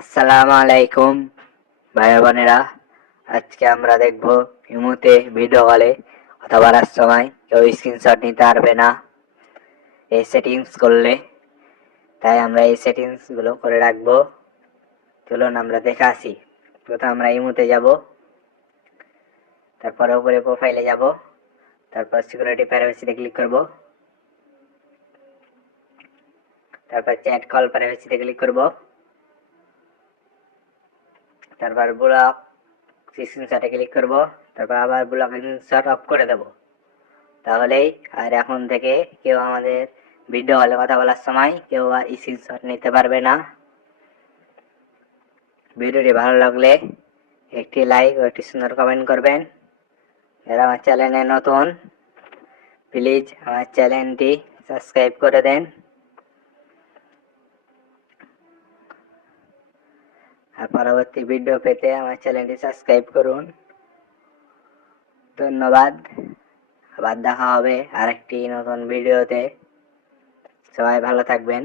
আসসালামু আলাইকুম ভাই বোনেরা আজকে আমরা দেখব ইমুতে ভিডিও কলে কথা বলার সময় কেউ স্ক্রিনশট নিতে পারবে না এই সেটিংস করলে। তাই আমরা এই সেটিংসগুলো করে রাখব। চলুন আমরা দেখে আসি। প্রথম আমরা ইমুতে যাব, তারপর উপরে প্রোফাইলে যাব, তারপর সিকিউরিটি প্রাইভেসিতে ক্লিক করব, তারপর চ্যাট কল প্রাইভেসিতে ক্লিক করব। তারপর ব্লক স্ক্রিনশটে ক্লিক করব, তারপর আবার ব্লক স্ক্রিনশট অফ করে দেব। তাহলেই, আর এখন থেকে কেউ আমাদের ভিডিও হলে কথা বলার সময় কেউ আর স্ক্রিনশট নিতে পারবে না। ভিডিওটি ভালো লাগলে একটি লাইক ও একটি সুন্দর কমেন্ট করবেন। যারা আমার চ্যানেলে নতুন প্লিজ আমার চ্যানেলটি সাবস্ক্রাইব করে দেন। আর পরবর্তী ভিডিও পেতে আমার চ্যানেলটি সাবস্ক্রাইব করুন। ধন্যবাদ। আবার দেখা হবে আরেকটি নতুন ভিডিওতে সবাই ভালো থাকবেন।